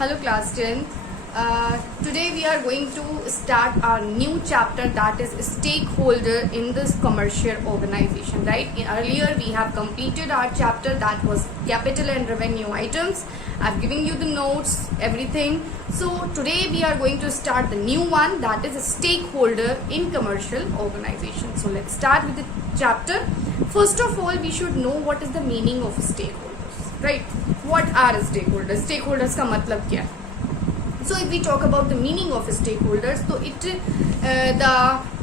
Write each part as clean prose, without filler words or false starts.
Hello class 10. Today we are going to start our new chapter, that is stakeholder in this commercial organization, right? Earlier we have completed our chapter that was capital and revenue items. I've given you the notes, everything. So today we are going to start the new one, that is stakeholder in commercial organization. So let's start with the chapter. First of all, we should know what is the meaning of stakeholders, right? What are stakeholders? Stakeholders का मतलब क्या है? So if we talk about the meaning of stakeholders, so the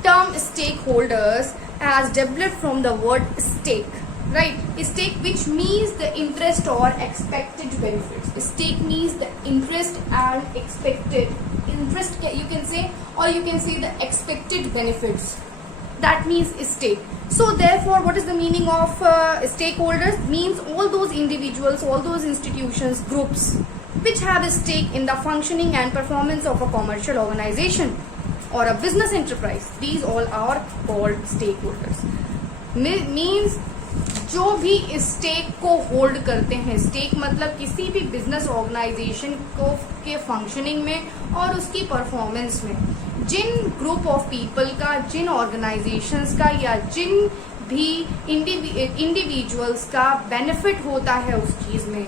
term stakeholders has developed from the word stake, right? Stake, which means the interest or expected benefits. Stake means the interest and expected interest, you can say, or you can say the expected benefits. That means stake. So therefore, what is the meaning of stakeholders? Means all those individuals, all those institutions, groups which have a stake in the functioning and performance of a commercial organization or a business enterprise. These all are called stakeholders. Means जो भी stake को hold करते हैं, stake मतलब किसी भी business organisation को के फंक्शनिंग में और उसकी परफॉर्मेंस में जिन ग्रुप ऑफ पीपल का, जिन ऑर्गेनाइजेशंस का या जिन भी इंडिविजुअल्स का बेनिफिट होता है उस चीज में,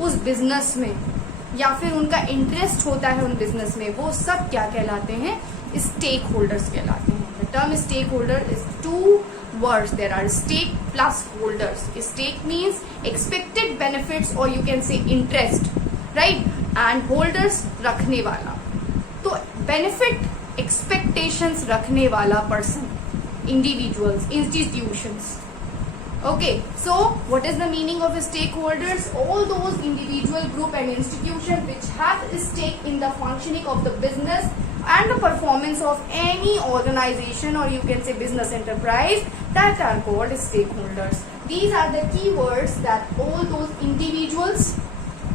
उस बिजनेस में, या फिर उनका इंटरेस्ट होता है उन बिजनेस में, वो सब क्या कहलाते हैं? स्टेक होल्डर्स कहलाते हैं. The term stakeholder is two words. There are stake plus holders. Stake means expected benefits or you can say interest, right? And holders रखने वाला. तो benefit expectations रखने वाला person, individuals, institutions. Okay, so what is the meaning of stakeholders? All those individual group and institution which have a stake in the functioning of the business and the performance of any organization or you can say business enterprise, that are called stakeholders. These are the keywords that all those individuals,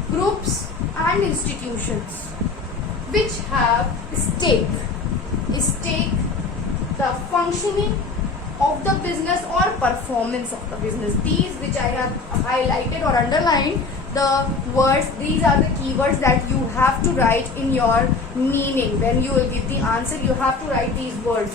groups and institutions which have stake the functioning of the business or performance of the business. These which I have highlighted or underlined, the words, these are the keywords that you have to write in your meaning. When you will give the answer, you have to write these words.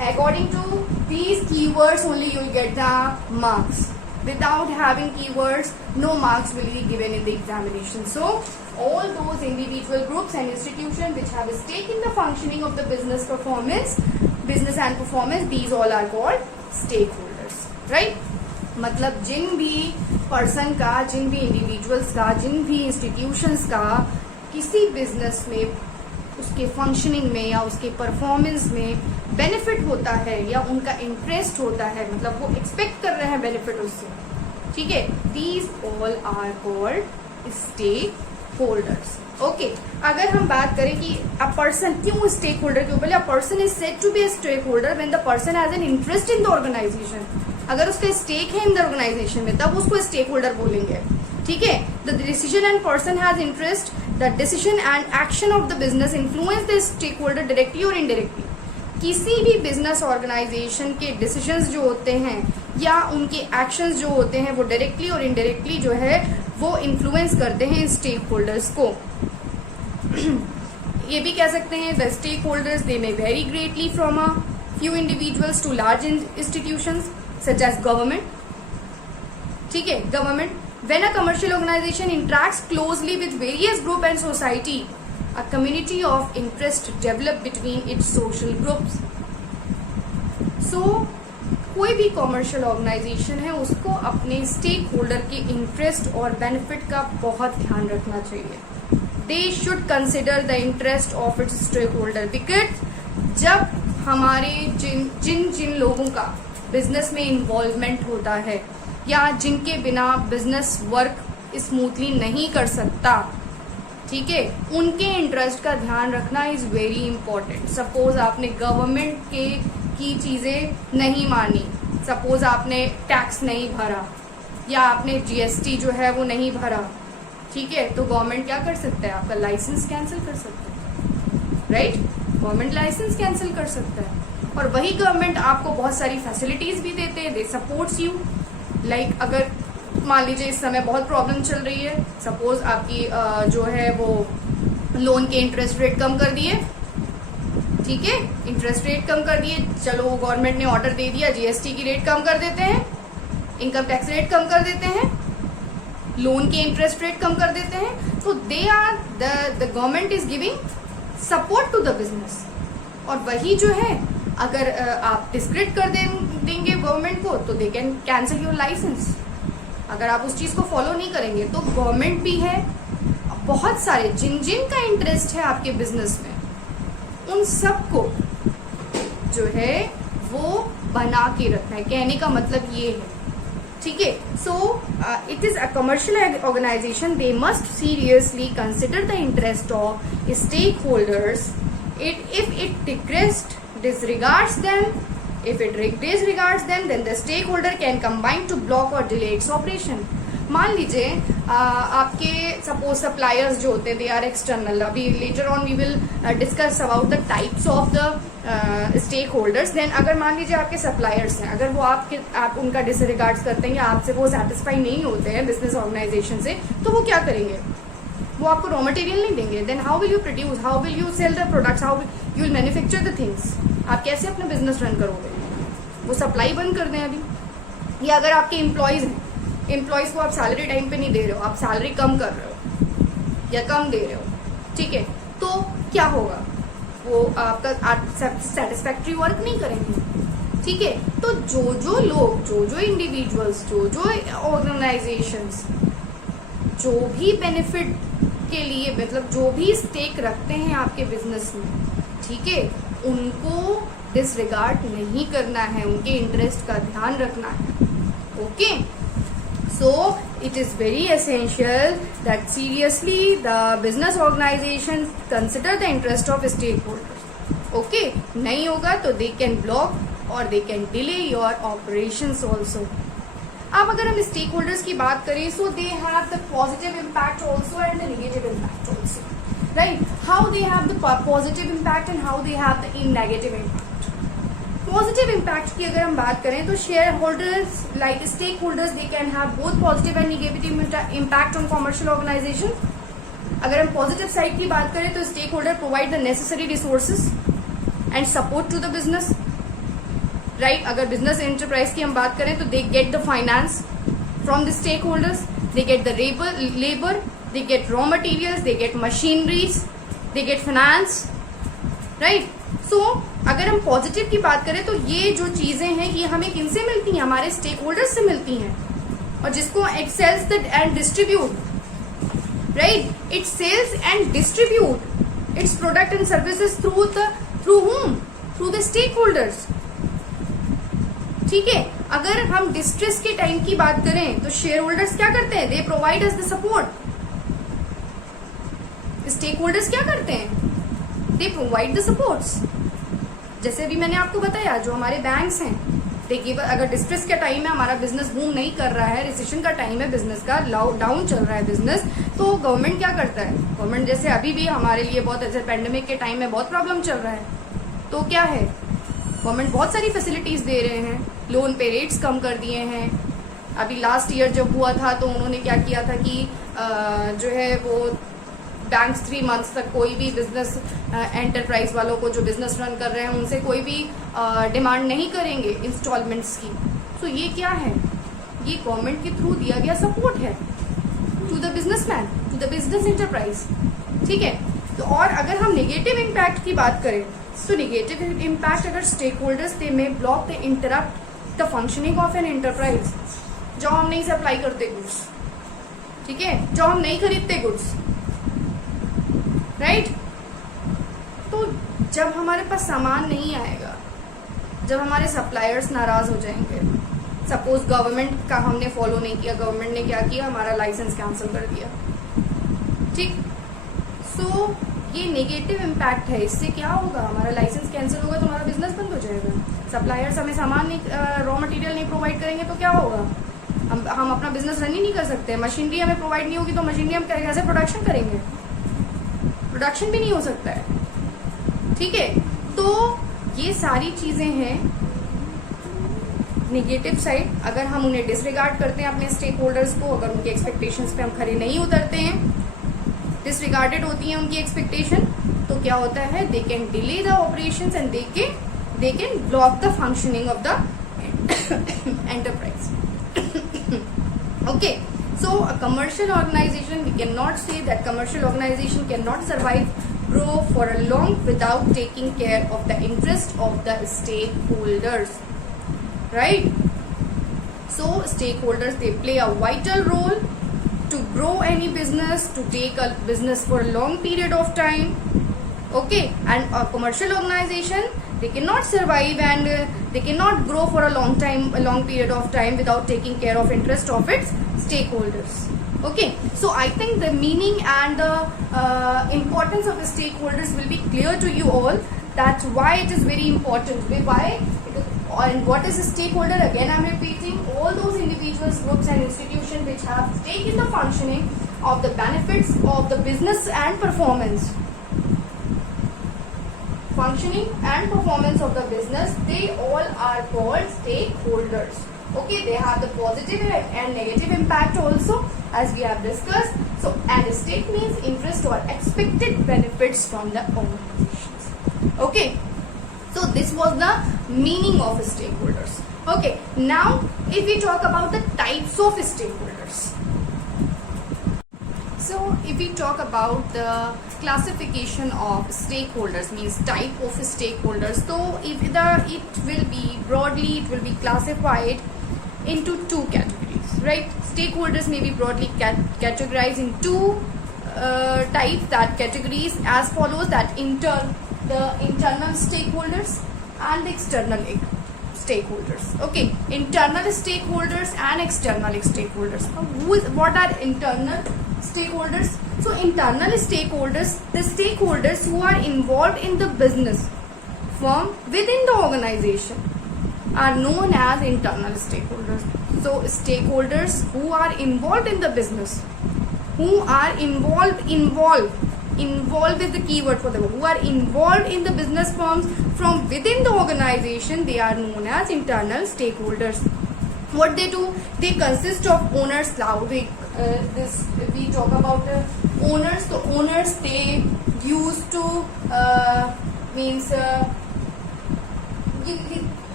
According to these keywords only you will get the marks. Without having keywords, no marks will be given in the examination. So all those individual groups and institutions which have a stake in the functioning of the business and performance, these all are called stakeholders, right? मतलब जिन भी person का, जिन भी individuals का, जिन भी institutions का किसी business में उसके फंक्शनिंग में या उसके परफॉर्मेंस में बेनिफिट होता है या उनका इंटरेस्ट होता है, मतलब वो एक्सपेक्ट कर रहे हैं बेनिफिट उससे, ठीक है, these all are called stakeholders. Okay, अगर हम बात करें कि अ पर्सन क्यों स्टेक होल्डर क्यों बोले, a person is said to be a stakeholder when the person has an interest in the organisation. अगर उसका स्टेक है इन द ऑर्गेनाइजेशन में, तब उसको स्टेक होल्डर बोलेंगे, ठीक है. The decision and person has interest, the decision and action of the business influence the stakeholder directly और इनडायरेक्टली. किसी भी बिजनेस ऑर्गेनाइजेशन के डिसीजंस जो होते हैं या उनके एक्शंस जो होते हैं वो डायरेक्टली और इनडायरेक्टली जो है वो इन्फ्लुएंस करते हैं स्टेक होल्डर्स को. ये भी कह सकते हैं the stakeholders they may vary greatly from a few individuals to large institutions such as government, ठीक है, government. When a commercial organisation interacts closely with various group and society, a community of interest develop between its social groups. So कोई भी commercial organisation है उसको अपने stakeholder के interest और benefit का बहुत ध्यान रखना चाहिए. They should consider the interest of its stakeholder, because जब हमारे जिन लोगों का बिजनेस में इन्वॉल्वमेंट होता है या जिनके बिना बिजनेस वर्क स्मूथली नहीं कर सकता, ठीक है, उनके इंटरेस्ट का ध्यान रखना इज वेरी इंपॉर्टेंट. सपोज आपने गवर्नमेंट की चीजें नहीं मानी, सपोज आपने टैक्स नहीं भरा या आपने जीएसटी जो है वो नहीं भरा, ठीक है, तो गवर्नमेंट क्या कर सकता है? आपका लाइसेंस कैंसिल कर सकता है, राइट? गवर्नमेंट लाइसेंस कैंसिल कर सकता है. और वही गवर्नमेंट आपको बहुत सारी फैसिलिटीज भी देते हैं, दे सपोर्ट्स यू. लाइक अगर मान लीजिए इस समय बहुत प्रॉब्लम चल रही है, सपोज आपकी जो है वो लोन के इंटरेस्ट रेट कम कर दिए, ठीक है, इंटरेस्ट रेट कम कर दिए, चलो गवर्नमेंट ने ऑर्डर दे दिया जीएसटी की रेट कम कर देते हैं, इनकम टैक्स रेट कम कर देते हैं, लोन के इंटरेस्ट रेट कम कर देते हैं, तो they are the government is giving support to the business. और वही जो है अगर आप डिस्क्रेडिट कर देंगे गवर्नमेंट को तो they can cancel your licence. अगर आप उस चीज को फॉलो नहीं करेंगे तो गवर्नमेंट भी है, बहुत सारे जिन का इंटरेस्ट है आपके बिजनेस में, उन सबको जो है वो बना के रखना है। कहने का मतलब ये है, ठीक है। So it is a commercial organisation, they must seriously consider the interest of stakeholders. If it disregards them, then the stakeholder can combine to block or delay its operation. मान लीजिए आपके सपोज सप्लायर्स जो होते हैं they are external, अभी later on we will discuss about the types of the stakeholders. Then अगर मान लीजिए आपके सप्लायर्स हैं, अगर वो आप उनका डिसरिगार्ड्स करते हैं या आपसे वो सेटिस्फाई नहीं होते हैं बिजनेस ऑर्गेनाइजेशन से, तो वो क्या करेंगे, वो आपको रॉ मटेरियल नहीं देंगे। Then how will you produce, how will you sell the products, how you will manufacture the things, आप कैसे अपना बिजनेस रन करोगे? वो सप्लाई बंद कर दें अभी। या अगर आपके एम्प्लॉयज हैं, एम्प्लॉयज को आप सैलरी टाइम पे नहीं दे रहे हो, आप सैलरी कम कर रहे हो या कम दे रहे हो, ठीक है, तो क्या होगा, वो आपका सेटिस्फैक्ट्री वर्क नहीं करेंगे, ठीक है। तो जो लोग, जो इंडिविजुअल्स, जो ऑर्गेनाइजेशंस जो भी बेनिफिट के लिए, मतलब जो भी स्टेक रखते हैं आपके बिजनेस में, ठीक है, उनको डिसरिगार्ड नहीं करना है, उनके इंटरेस्ट का ध्यान रखना है। Okay, so it is very essential that seriously the business organisation consider the interest of stakeholders. Okay, नहीं होगा तो दे कैन ब्लॉक और they can delay your operations also. अब अगर हम स्टेक होल्डर्स की बात करें, so they have the positive impact also and the negative impact also, right? How they have the positive impact and how they have the negative impact. Positive impact की अगर हम बात करें तो shareholders like stakeholders they can have both positive and negative impact on commercial organisation. अगर हम positive side की बात करें तो stakeholder provide the necessary resources and support to the business, right? अगर बिजनेस एंटरप्राइज की हम बात करें तो they get the finance from the stakeholders, they get the labour, they get raw materials, they get machineries, they get finance, right? So अगर हम positive की बात करें तो ये जो चीजें हैं ये हमें किनसे मिलती हैं? हमारे स्टेक होल्डर्स से मिलती हैं। और जिसको it sells and distribute, right? It sells and distribute its product and services through whom? Through the stakeholders, ठीक है। अगर हम डिस्ट्रेस के टाइम की बात करें तो शेयर होल्डर्स क्या करते हैं? They provide us the support. Stakeholders क्या करते हैं? They provide the supports. जैसे अभी मैंने आपको बताया, जो हमारे बैंक्स हैं, देखिए अगर डिस्ट्रेस का टाइम है, हमारा बिजनेस बूम नहीं कर रहा है, रिसेशन का टाइम है, बिजनेस का डाउन चल रहा है बिजनेस, तो गवर्नमेंट क्या करता है? गवर्नमेंट जैसे अभी भी हमारे लिए बहुत ऐसे पेंडेमिक के टाइम में बहुत प्रॉब्लम चल रहा है, तो क्या है, गवर्नमेंट बहुत सारी फैसिलिटीज दे रहे हैं, लोन पे रेट्स कम कर दिए हैं। अभी लास्ट ईयर जब हुआ था तो उन्होंने क्या किया था कि जो है वो बैंक्स 3 मंथ्स तक कोई भी बिजनेस एंटरप्राइज वालों को जो बिजनेस रन कर रहे हैं उनसे कोई भी डिमांड नहीं करेंगे इंस्टॉलमेंट्स की। तो ये क्या है? ये गवर्नमेंट के थ्रू दिया गया सपोर्ट है to the businessman, to the business enterprise, ठीक है। तो और अगर हम नेगेटिव इम्पैक्ट की बात करें तो नेगेटिव इम्पैक्ट अगर stakeholders they may block the interrupt the functioning of an enterprise. जो हम नहीं सप्लाई करते गुड्स, ठीक है, जो हम नहीं खरीदते गुड्स, राइट? तो जब हमारे पास सामान नहीं आएगा, जब हमारे सप्लायर्स नाराज हो जाएंगे, सपोज गवर्नमेंट का हमने फॉलो नहीं किया, गवर्नमेंट ने क्या किया, हमारा लाइसेंस कैंसिल कर दिया, ठीक। सो ये नेगेटिव इम्पैक्ट है। इससे क्या होगा? हमारा लाइसेंस कैंसिल होगा तो हमारा बिजनेस बंद हो जाएगा। सप्लायर्स हमें सामान नहीं, रॉ मटेरियल नहीं प्रोवाइड करेंगे तो क्या होगा? हम अपना बिजनेस रन ही नहीं कर सकते। मशीनरी हमें प्रोवाइड नहीं होगी तो मशीनरी हम कैसे प्रोडक्शन करेंगे? प्रोडक्शन भी नहीं हो सकता है, ठीक है। तो ये सारी चीजें हैं नेगेटिव साइड, अगर हम उन्हें डिसरिगार्ड करते हैं अपने स्टेक होल्डर्स को, अगर उनके एक्सपेक्टेशंस पे हम खरे नहीं उतरते हैं, डिसरिगार्डेड होती है उनकी एक्सपेक्टेशन, तो क्या होता है, दे can delay the operations and they can block the functioning of the enterprise. Okay, so a commercial organization, we cannot say that commercial organization cannot survive, grow for a long without taking care of the interest of the stakeholders, right? So stakeholders, they play a vital role to grow any business, to take a business for a long period of time. Okay, and a commercial organization, they cannot survive and they cannot grow for a long period of time without taking care of interest of its stakeholders. Okay, so I think the meaning and the importance of the stakeholders will be clear to you all, that why it is very important, why and what is a stakeholder. Again I am repeating, all those individuals, groups and institutions which have stake in the functioning of the benefits of the business and performance. Functioning and performance of the business, they all are called stakeholders. Okay, they have the positive and negative impact also, as we have discussed. So, and stake means interest or expected benefits from the organizations. Okay, so this was the meaning of stakeholders. Okay, now if we talk about the types of stakeholders. So if we talk about the classification of stakeholders, means type of stakeholders, so if it will be broadly, it will be classified into two categories, right? Stakeholders may be broadly categorized in two types, that categories as follows, that the internal stakeholders and the external stakeholders. Okay, internal stakeholders and external stakeholders. What are internal stakeholders? So internal stakeholders, the stakeholders who are involved in the business firm within the organization, are known as internal stakeholders. So stakeholders who are involved in the business, who are involved is the keyword for them, who are involved in the business firms from within the organization, they are known as internal stakeholders. What they do, they consist of owners. Now we talk about owners. So owners, they used to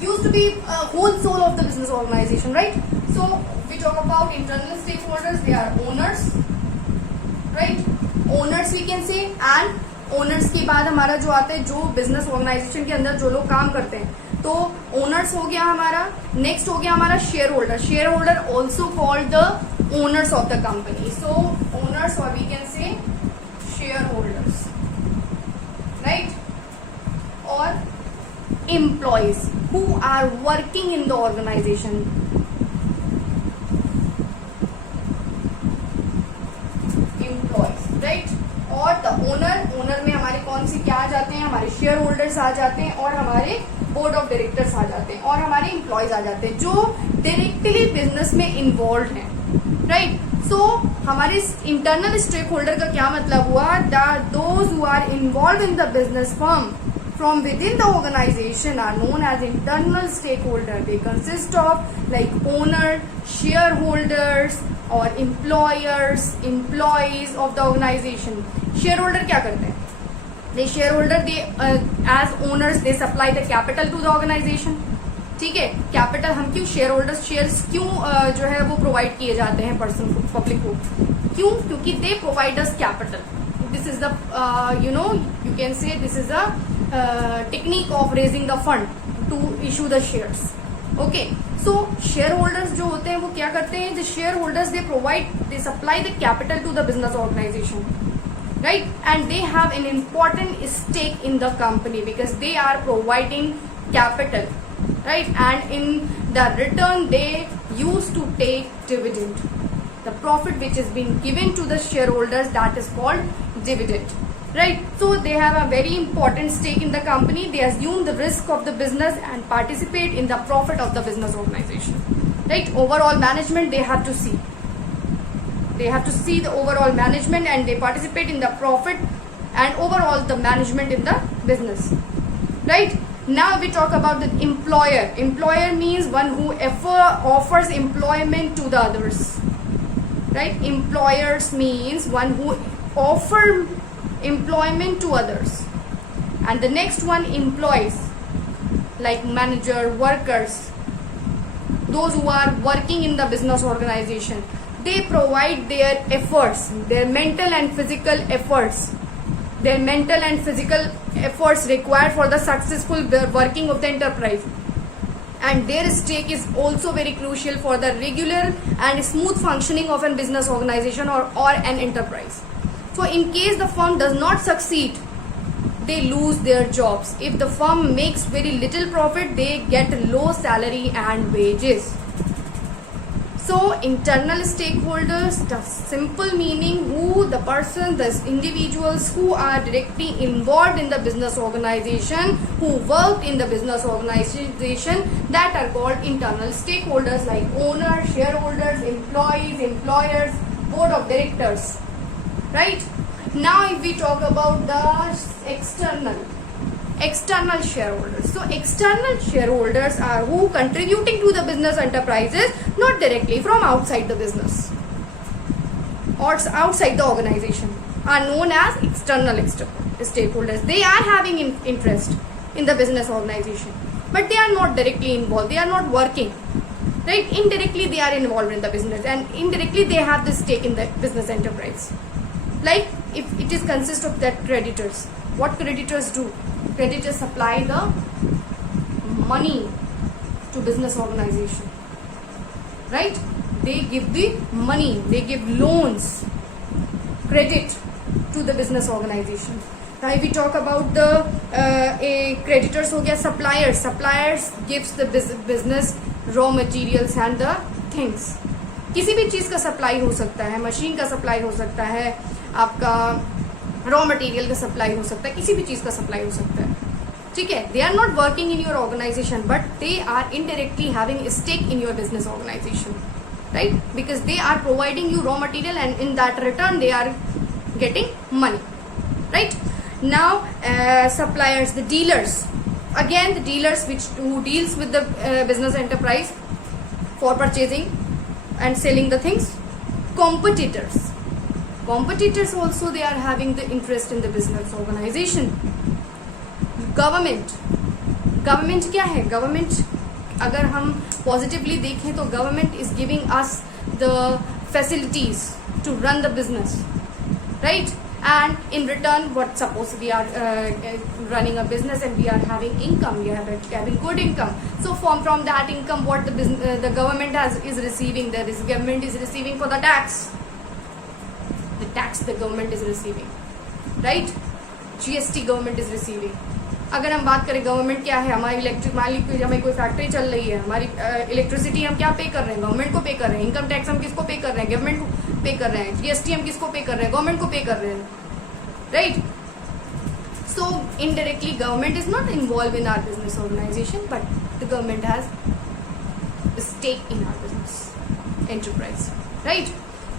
used to be whole soul of the business organization, right? So we talk about internal stakeholders, they are owners, right? Owners we can say, and owners के बाद हमारा जो आता है, जो business organisation के अंदर जो लोग काम करते हैं, तो ओनर्स हो गया हमारा. नेक्स्ट हो गया हमारा shareholder. Shareholder also called the owners of the company. So owners, और we can say shareholders, right? और employees who are working in the organization. Employees, right? और the owner में हमारे कौन सी क्या आ जाते हैं, हमारे शेयर होल्डर्स आ जाते हैं, और हमारे बोर्ड ऑफ डायरेक्टर्स आ जाते हैं, और हमारे एम्प्लॉयज आ जाते हैं जो डायरेक्टली बिजनेस में इन्वॉल्व हैं, राइट? सो हमारे इंटरनल स्टेक होल्डर का क्या मतलब हुआ? Those who are involve in the business firm from within the organization are known as internal stakeholder. They consist of like owner, shareholders or employers, employees of the organization. Shareholder क्या करते हैं? The shareholder, they as owners they supply the capital to the organization. ठीक है, capital हम क्यों share holders shares क्यों जो है वो प्रोवाइड किए जाते हैं पर्सन को, पब्लिक को? क्यों? क्योंकि दे provide us capital. This is the you can say this is a technique of raising the fund to issue the shares. Okay, so shareholders जो होते हैं वो क्या करते हैं? The shareholders they supply the capital to the business organization, right? And they have an important stake in the company because they are providing capital, right? And in the return they used to take dividend. The profit which is being given to the shareholders, that is called dividend. Right, so they have a very important stake in the company. They assume the risk of the business and participate in the profit of the business organization. Right, overall management they have to see. They have to see the overall management and they participate in the profit and overall the management in the business. Right, Now we talk about the employer. Employer means one who offers employment to the others, right? Employers means one who offer employment to others. And the next one, employees, like manager, workers, those who are working in the business organization. They provide their efforts, their mental and physical efforts, required for the successful working of the enterprise. And their stake is also very crucial for the regular and smooth functioning of a business organization or an enterprise. So in case the firm does not succeed, they lose their jobs. If the firm makes very little profit, they get low salary and wages. So internal stakeholders, the simple meaning, who the person, the individuals who are directly involved in the business organization, who work in the business organization, that are called internal stakeholders, like owners, shareholders, employees, employers, board of directors, right? Now if we talk about the external shareholders. So external shareholders are who contributing to the business enterprises, not directly, from outside the business or outside the organization, are known as external stakeholders. They are having interest in the business organization, but they are not directly involved. They are not working, right? Indirectly they are involved in the business, and indirectly they have the stake in the business enterprise. Like if it is consist of that creditors, what creditors do? Creditors supply the money to business organization, right? They give the money, they give loans, credit to the business organization. Now if we talk about the creditors हो गया, suppliers gives the business raw materials and the things. किसी भी चीज का supply हो सकता है, machine का सप्लाई हो सकता है, आपका रॉ मटेरियल का सप्लाई हो सकता है, किसी भी चीज का सप्लाई हो सकता है, ठीक है? They are not working in your organisation, but they are indirectly having stake in your business organisation, right? Because they are providing you raw material, and in that return they are getting money, right? Now suppliers, the dealers, again the dealers who deals with the business enterprise for purchasing and selling the things. Competitors also, they are having the interest in the business organization. Government क्या है? Government अगर हम positively देखें तो government is giving us the facilities to run the business, right? And in return, what suppose we are running a business and we are having income, we are having good income. So from that income, what the government is receiving, government is receiving for the tax. The tax the government is receiving, right? GST government is receiving. अगर हम बात करें government क्या है, हमारी electric मालिक, हमें कोई फैक्ट्री चल रही है, हमारी इलेक्ट्रिसिटी हम क्या पे कर रहे हैं? गवर्नमेंट को पे कर रहे हैं. इनकम टैक्स हम किसको पे कर रहे हैं? गवर्नमेंट को पे कर रहे हैं. जीएसटी हम किसको पे कर रहे हैं? गवर्नमेंट को पे कर रहे हैं, right? So indirectly government is not involve in our business organisation, but the government has stake in our business enterprise, right?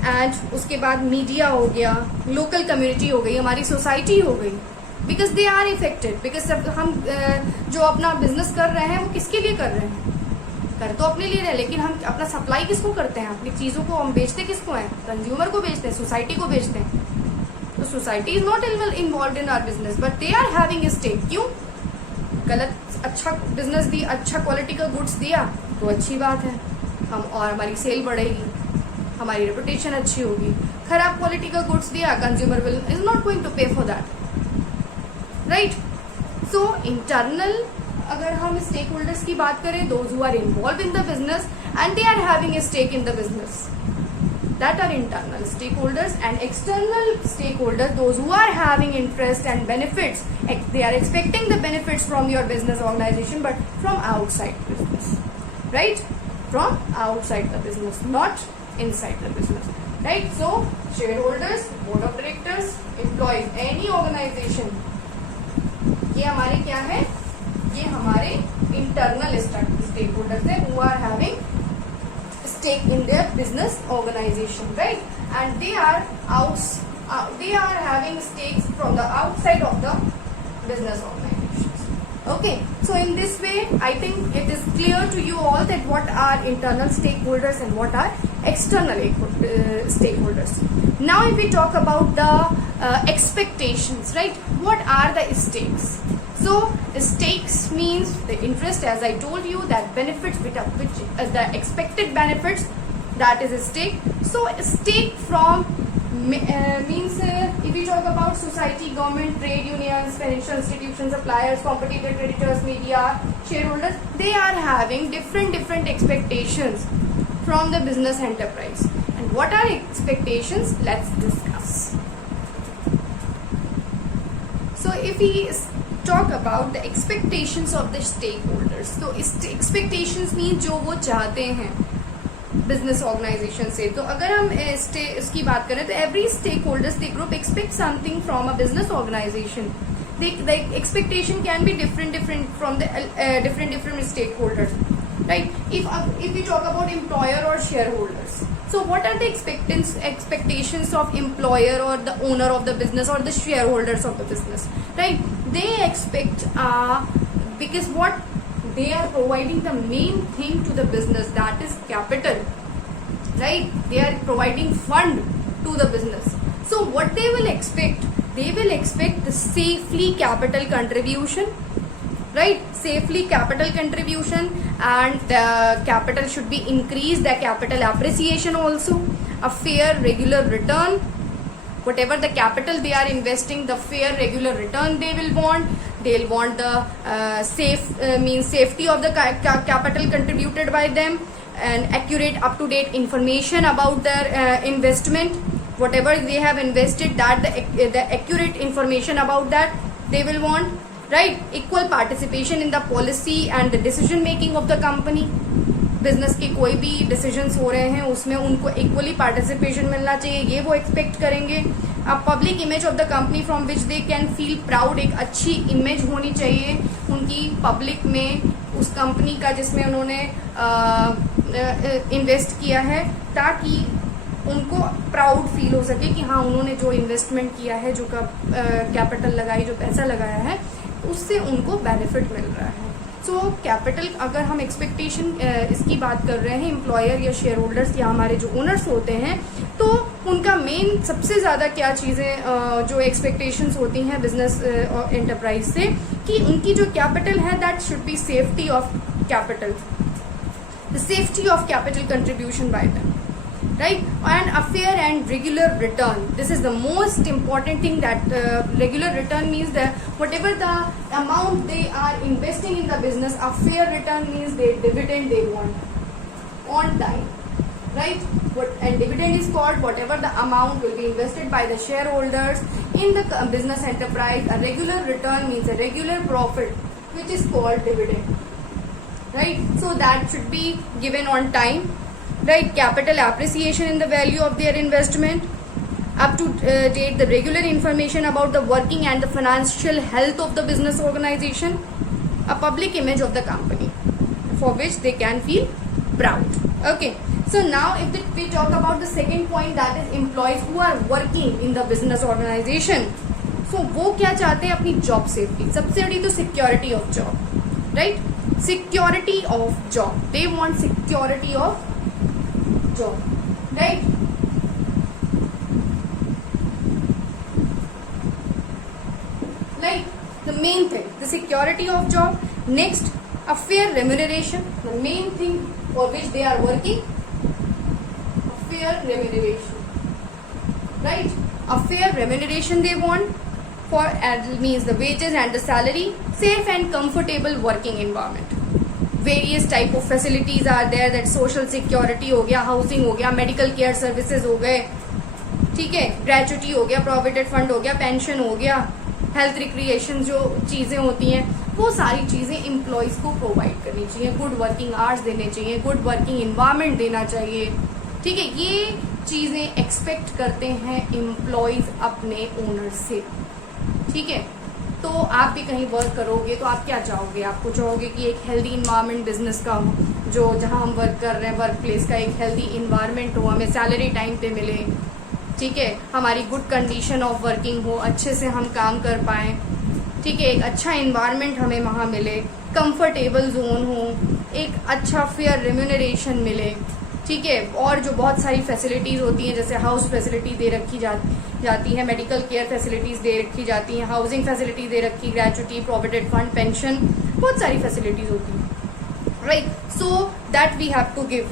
And उसके बाद मीडिया हो गया, लोकल कम्युनिटी हो गई, हमारी सोसाइटी हो गई, because they are affected. Because हम जो अपना बिजनेस कर रहे हैं वो किसके लिए कर रहे हैं? कर तो अपने लिए रहे, लेकिन हम अपना सप्लाई किसको करते हैं? अपनी चीज़ों को हम बेचते किसको हैं? कंज्यूमर को बेचते हैं, सोसाइटी को बेचते हैं. तो society is not involve in our business, but they are having stake. क्यों? गलत अच्छा बिजनेस दी, अच्छा क्वालिटी का गुड्स दिया तो अच्छी बात है, हम और हमारी सेल बढ़ेगी, हमारी रेपुटेशन अच्छी होगी. खराब क्वालिटी का गुड्स दिया, consumer will is not going to pay for that, right? So internal अगर हम स्टेक होल्डर्स की बात करें, those who are involve in the business and they are having a stake in the business, that are internal stakeholders. And external stakeholders, those who are having interest and benefits, they are expecting the benefits from your business organization, but from outside business, right? From outside the business, not inside the business, right? So shareholders, board of directors, employees, any organization, ये हमारे क्या है? ये हमारे internal stakeholders है, who are having stake in their business organization, right? And they are having stakes from the outside of the business organizations. Okay, so in this way, I think it is clear to you all that what are internal stakeholders and what are external stakeholders. Now, if we talk about the expectations, right? What are the stakes? So, stakes means the interest, as I told you, that benefits which the expected benefits, that is a stake. So, stake from means if we talk about society, government, trade unions, financial institutions, suppliers, competitor, creditors, media, shareholders, they are having different expectations from the business enterprise. And what are expectations? Let's discuss. So if we talk about the expectations of the stakeholders, so expectations mean जो वो चाहते हैं business organisation से. तो अगर हम इसकी बात करें तो every stakeholders they group expect something from a business organisation. The expectation can be different from the different stakeholders, right? If we talk about employer or shareholders, so what are the expectations of employer or the owner of the business or the shareholders of the business, right? They expect because what they are providing the main thing to the business, that is capital, right? They are providing fund to the business. So what they will expect? They will expect the safely capital contribution, right? Safely capital contribution, and the capital should be increased, the capital appreciation also, a fair regular return. Whatever the capital they are investing, the fair regular return they will want. They'll want the safety of the capital contributed by them, and accurate, up-to-date information about their investment. Whatever they have invested, that the accurate information about that they will want, right? Equal participation in the policy and the decision making of the company. Business के कोई भी decisions हो रहे हैं उसमें उनको equally participation मिलना चाहिए, ये वो एक्सपेक्ट करेंगे. अब public image of the company from which they can feel proud, एक अच्छी इमेज होनी चाहिए उनकी पब्लिक में उस कंपनी का जिसमें उन्होंने इन्वेस्ट किया है, ताकि उनको प्राउड फील हो सके कि हाँ उन्होंने जो इन्वेस्टमेंट किया है, जो कैपिटल लगाई, जो पैसा लगाया है, उससे उनको बेनिफिट मिल रहा है. सो कैपिटल, अगर हम एक्सपेक्टेशन इसकी बात कर रहे हैं, एम्प्लॉयर या शेयर होल्डर्स या हमारे जो ओनर्स होते हैं, तो उनका मेन सबसे ज़्यादा क्या चीज़ें जो एक्सपेक्टेशंस होती हैं बिजनेस एंटरप्राइज से, कि उनकी जो कैपिटल है that should B safety of capital, the safety of capital contribution by them, right? And a fair and regular return. This is the most important thing, that regular return means that whatever the amount they are investing in the business, a fair return means the dividend they want on time, right? And dividend is called whatever the amount will be invested by the shareholders in the business enterprise. A regular return means a regular profit, which is called dividend, right? So that should be given on time. Right, capital appreciation in the value of their investment, up to date the regular information about the working and the financial health of the business organization, a public image of the company for which they can feel proud. Okay, so now if we talk about the second point, that is employees who are working in the business organization. So वो क्या चाहते हैं? अपनी job safety. सबसे बड़ी तो security of job, right? Security of job, they want security of job, right? Like the main thing, the security of job. Next, a fair remuneration, the main thing for which they are working, a fair remuneration, right? A fair remuneration they want for, means the wages and the salary, safe and comfortable working environment. Various type of facilities are there, that social security हो गया, housing हो गया, medical care services हो गए, ठीक है, gratuity हो गया, प्रोविडेंट फंड हो गया, पेंशन हो गया, हेल्थ रिक्रिएशन जो चीज़ें होती हैं, वो सारी चीज़ें एम्प्लॉयज़ को प्रोवाइड करनी चाहिए. गुड वर्किंग आवर्स देने चाहिए, गुड वर्किंग इन्वायरमेंट देना चाहिए, ठीक है. ये चीज़ें एक्सपेक्ट करते हैं एम्प्लॉयज़ अपने ओनर से, ठीक है. तो आप भी कहीं वर्क करोगे तो आप क्या चाहोगे? आपको चाहोगे कि एक हेल्दी इन्वायरमेंट बिजनेस का हो, जो जहां हम वर्क कर रहे हैं वर्क प्लेस का एक हेल्दी इन्वायरमेंट हो, हमें सैलरी टाइम पे मिले, ठीक है, हमारी गुड कंडीशन ऑफ वर्किंग हो, अच्छे से हम काम कर पाएँ, ठीक है, एक अच्छा इन्वायरमेंट हमें वहाँ मिले, कंफर्टेबल जोन हो, एक अच्छा फेयर रेम्यूनरेशन मिले, ठीक है, और जो बहुत सारी फैसिलिटीज़ होती हैं जैसे हाउस फैसिलिटी दे रखी जाती है, मेडिकल केयर फैसिलिटीज़ दे रखी जाती हैं, हाउसिंग फैसिलिटी दे रखी, ग्रेचुटी, प्रोविडेंट फंड, पेंशन, बहुत सारी फैसिलिटीज़ होती हैं, right. So that we have to give,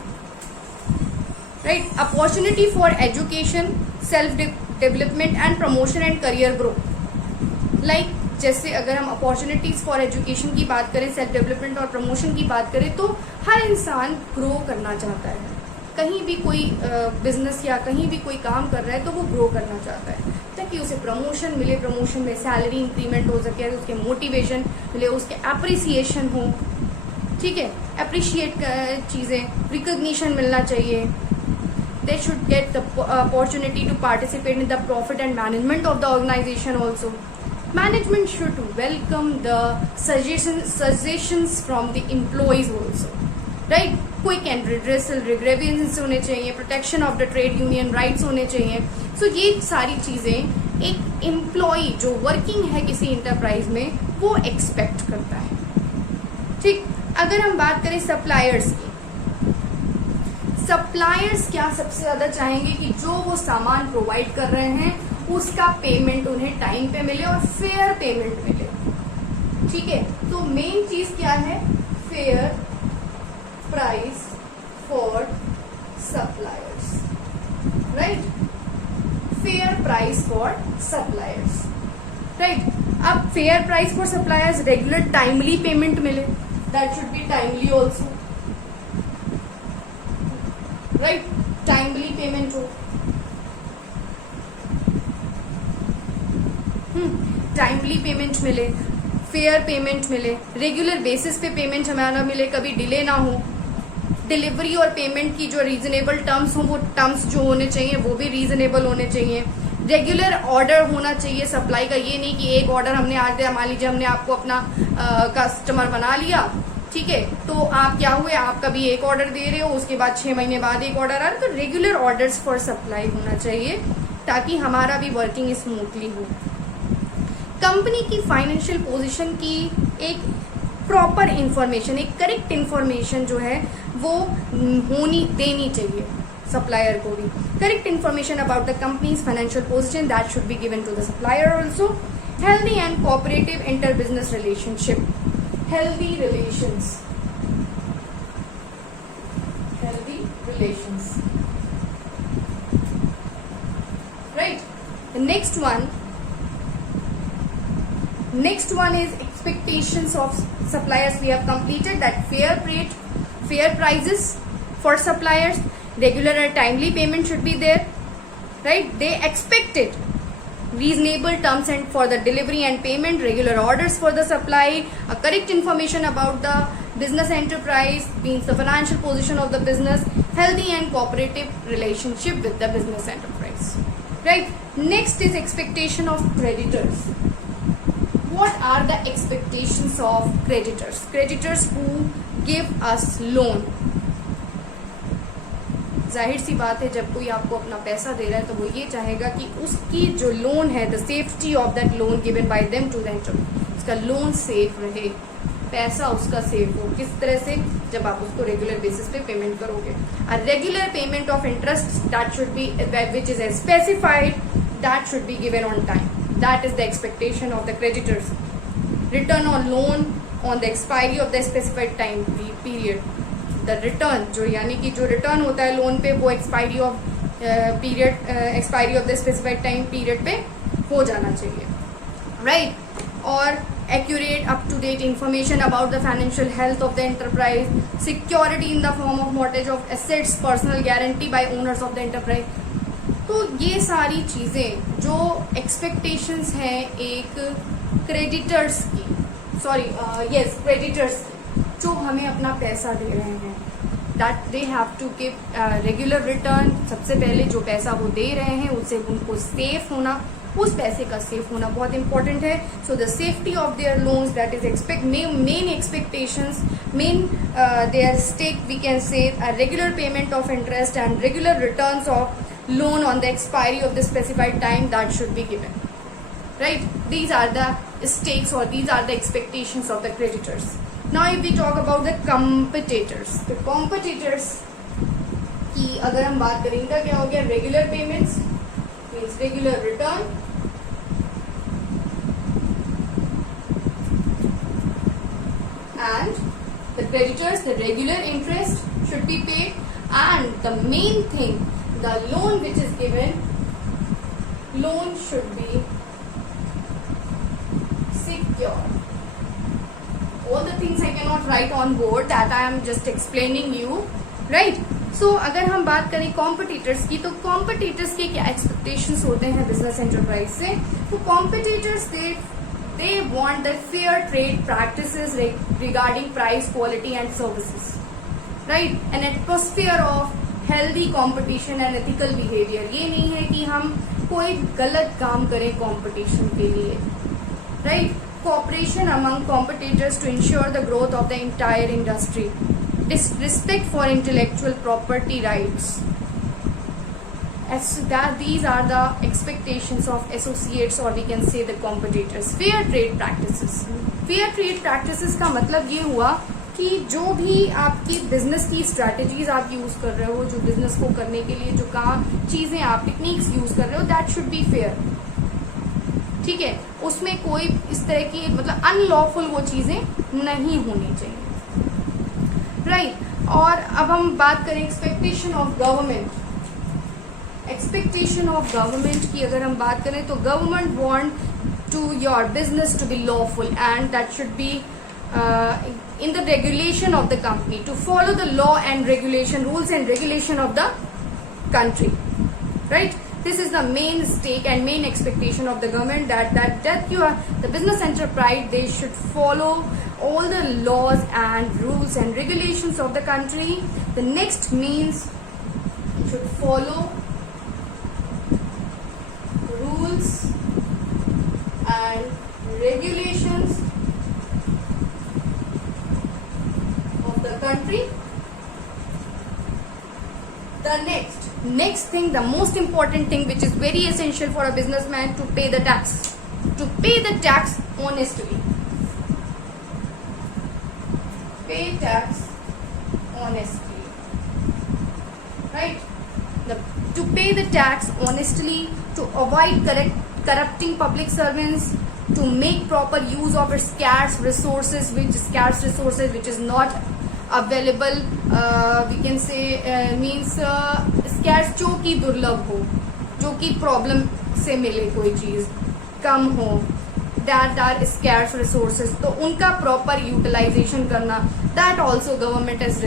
right. Opportunity for education, self development and promotion and career growth. Like जैसे अगर हम अपॉर्चुनिटीज फॉर एजुकेशन की बात करें, सेल्फ डेवलपमेंट और प्रमोशन की बात करें, तो हर इंसान ग्रो करना चाहता है. कहीं भी कोई बिजनेस या कहीं भी कोई काम कर रहा है तो वो ग्रो करना चाहता है ताकि उसे प्रमोशन मिले, प्रमोशन में सैलरी इंक्रीमेंट हो सके, उसके मोटिवेशन मिले, उसके अप्रिसिएशन हो, ठीक है, अप्रिशिएट चीज़ें, रिकग्निशन मिलना चाहिए. They should get the opportunity to participate in the profit and management of the organization also. Management should welcome the suggestions from the employees also, right? Quick and redressal grievances होने चाहिए, protection of the trade union rights होने चाहिए. So ये सारी चीज़ें एक employee जो working है किसी इंटरप्राइज में वो एक्सपेक्ट करता है, ठीक. अगर हम बात करें सप्लायर्स की, सप्लायर्स क्या सबसे ज़्यादा चाहेंगे कि जो वो सामान प्रोवाइड कर रहे हैं उसका पेमेंट उन्हें टाइम पे मिले और फेयर पेमेंट मिले, ठीक है. तो मेन चीज क्या है, fair price for suppliers, right. Fair price for suppliers, right. अब fair price for suppliers, regular timely payment मिले, that should be timely also, right. Timely payment हो, टाइमली पेमेंट मिले, फेयर पेमेंट मिले, रेगुलर बेसिस पे payment हमारा मिले, कभी delay ना हो, डिलीवरी और पेमेंट की जो रीजनेबल टर्म्स हो वो टर्म्स जो होने चाहिए वो भी रीजनेबल होने चाहिए, रेगुलर ऑर्डर होना चाहिए सप्लाई का. ये नहीं कि एक ऑर्डर हमने आज दिया, मान लीजिए हमने आपको अपना कस्टमर बना लिया, ठीक है, तो आप क्या हुए, आप कभी एक ऑर्डर दे रहे हो, उसके बाद 6 महीने बाद एक ऑर्डर आ रहा है. तो रेगुलर ऑर्डर्स फॉर सप्लाई होना चाहिए ताकि हमारा भी वर्किंग स्मूथली हो. कंपनी की फाइनेंशियल पोजीशन की एक प्रॉपर इंफॉर्मेशन, एक करेक्ट इंफॉर्मेशन जो है वो देनी चाहिए सप्लायर को भी. Correct information about the company's financial position that should be given to the supplier also. Healthy and cooperative inter business relationship, healthy relations, right. The next one is expectations of suppliers. We have completed that. Fair prices for suppliers, regular and timely payment should be there, right. They expect it. Reasonable terms and for the delivery and payment, regular orders for the supply, a correct information about the business enterprise, means the financial position of the business, healthy and cooperative relationship with the business enterprise, right. Next is expectation of creditors. What are the expectations of creditors? Creditors who give us loan. जाहिर सी बात है जब कोई आपको अपना पैसा दे रहा है तो वो ये चाहेगा कि उसकी जो लोन है, the safety of that loan given by them to the enterprise, उसका लोन सेफ रहे, पैसा उसका सेफ हो. किस तरह से, जब आप उसको रेगुलर बेसिस पे पेमेंट करोगे. A regular payment of interest that should B which is specified, that should be given on time, that is the expectation of the creditors. Return on loan on the expiry of the specified time period. The return जो यानी कि जो return होता है loan पे वो expiry of expiry of the specified time period पे हो जाना चाहिए, राइट. और accurate up to date information about the financial health of the enterprise, security in the form of mortgage of assets, personal guarantee by owners of the enterprise. तो ये सारी चीज़ें जो एक्सपेक्टेशंस हैं एक क्रेडिटर्स की, क्रेडिटर्स जो हमें अपना पैसा दे रहे हैं, that they have to give regular return. सबसे पहले जो पैसा वो दे रहे हैं उससे उनको सेफ होना, उस पैसे का सेफ होना बहुत इंपॉर्टेंट है. So the safety of their loans, that is main expectations, main their stake we can say regular payment of interest and regular returns of loan on the expiry of the specified time that should be given, right. These are the stakes or these are the expectations of the creditors. Now if we talk about the competitors, the competitors की अगर हम बात करें तो क्या हो गया, regular payments means regular return, and the creditors, the regular interest should be paid, and the main thing, the loan which is given, loan should be secure. All the things I cannot write on board, that I am just explaining you, right? So अगर हम बात करें competitors की, तो competitors के क्या expectations होते हैं बिजनेस एंटरप्राइज से? तो competitors they want the fair trade practices regarding price, quality and services, right? An atmosphere of healthy competition and ethical behavior. ये नहीं है कि हम कोई गलत काम करें कंपटीशन के लिए, right? Cooperation among competitors to ensure the growth of the entire industry. Respect for intellectual property rights. As that, these are the expectations of associates or we can say the competitors. Fair trade practices. Fair trade practices का मतलब ये हुआ कि जो भी आपकी business की strategies आप यूज कर रहे हो, जो बिजनेस को करने के लिए जो काम चीजें आप टेक्निक्स यूज कर रहे हो, दैट शुड बी फेयर, ठीक है? उसमें कोई इस तरह की मतलब अनलॉफुल वो चीजें नहीं होनी चाहिए, राइट? और अब हम बात करें expectation of government. Expectation of government की अगर हम बात करें तो government want to your business to be lawful and that should be in the regulation of the company, to follow the law and regulation, rules and regulation of the country, right? This is the main stake and main expectation of the government, that you are the business enterprise, they should follow all the laws and rules and regulations of the country. The next means should follow rules and regulations of the country. The next thing, the most important thing, which is very essential for a businessman, to pay the tax. To pay the tax honestly. Pay tax honestly, right? To pay the tax honestly, to avoid corrupting public servants, to make proper use of scarce resources, which is not available, we can say means scarce जो कि दुर्लभ हो, जो कि problem से मिले, कोई चीज कम हो, that are scarce resources, तो उनका प्रॉपर यूटिलाइजेशन करना, that also government has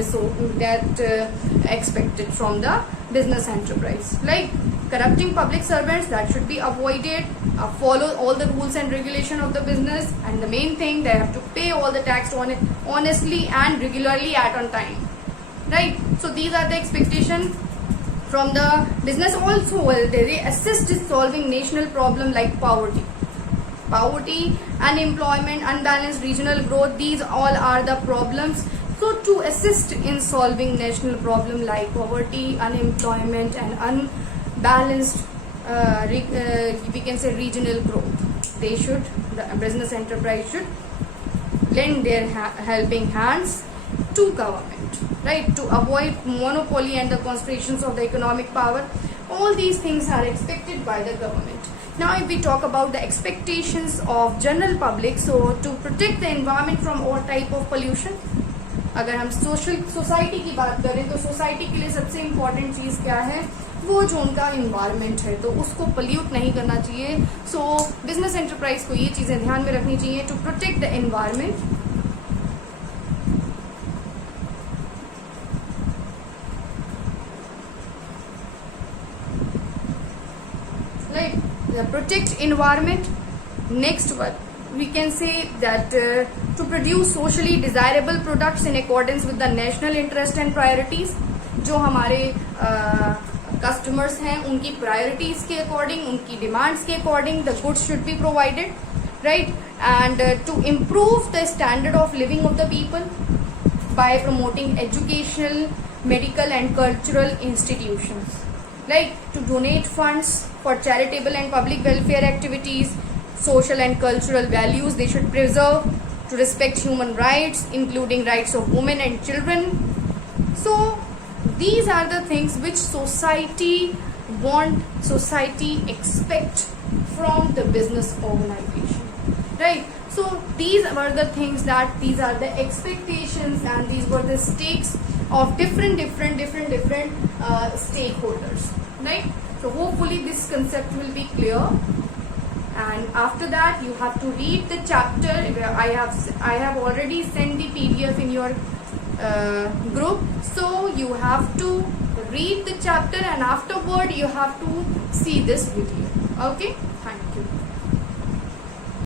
expected from the business enterprise. Like corrupting public servants, that should be avoided. Follow all the rules and regulation of the business, and the main thing, they have to pay all the tax honestly and regularly at on time, right? So these are the expectations from the business. Also, they assist in solving national problem like poverty, unemployment, unbalanced regional growth. These all are the problems. So to assist in solving national problem like poverty, unemployment and unbalanced we can say regional growth, the business enterprise should lend their helping hands to government, right? To avoid monopoly and the concentrations of the economic power. All these things are expected by the government. Now if we talk about the expectations of general public, so to protect the environment from all type of pollution. अगर हम society की बात करें तो society के लिए सबसे important चीज क्या है, वो जो उनका इन्वायरमेंट है, तो उसको पोल्यूट नहीं करना चाहिए. सो बिजनेस एंटरप्राइज को ये चीजें ध्यान में रखनी चाहिए to protect the environment. Like protect environment. Next one, we can say that to produce socially desirable products in accordance with the national interest and priorities. जो हमारे कस्टमर्स हैं उनकी प्रायोरिटीज के अकॉर्डिंग, उनकी डिमांड्स के according the goods should be provided, right? And to improve the standard of living of the people by promoting educational, medical and cultural institutions, like to donate funds for charitable and public welfare activities, social and cultural values they should preserve, to respect human rights, including rights of women and children. So these are the things which society want, society expect from the business organization, right? So these were the things, that these are the expectations and these were the stakes of different stakeholders, right? So hopefully this concept will be clear, and after that you have to read the chapter. I have already sent the PDF in your group, so you have to read the chapter and afterward you have to see this video. Okay, thank you.